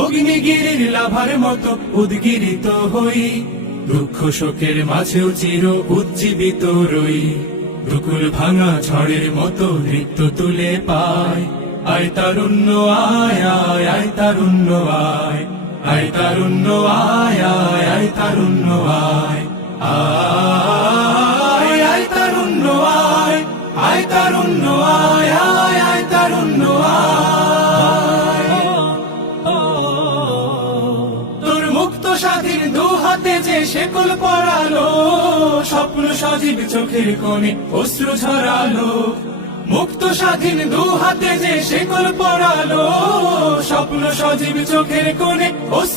অগ্নিগিরির লাভার মতো উদ্গিরিত হই, দুঃখ শোকের মাঝেও চির উজ্জীবিত রই। দুকুল ভাঙা ঝড়ের মতো নৃত্য তুলে পায়, আয় তারুণ্য আয় আয় আয় তারুণ্য আয়, আয় তারুণ্য আয় আয় আয় তারুণ্য আয়, আয় আয় তারুণ্য আয়, আয় তারুণ্য আয় আয় আয় তারুণ্য আয়। তোর মুক্ত স্বাধীন দু হাতে যে শেকল পরালো, স্বপ্ন সজীব চোখের কোণে অশ্রু ঝরালো। মুক্ত স্বাধীন দু হাতে যে শেকল পরালো, স্বপ্ন সজীব চোখের কোণে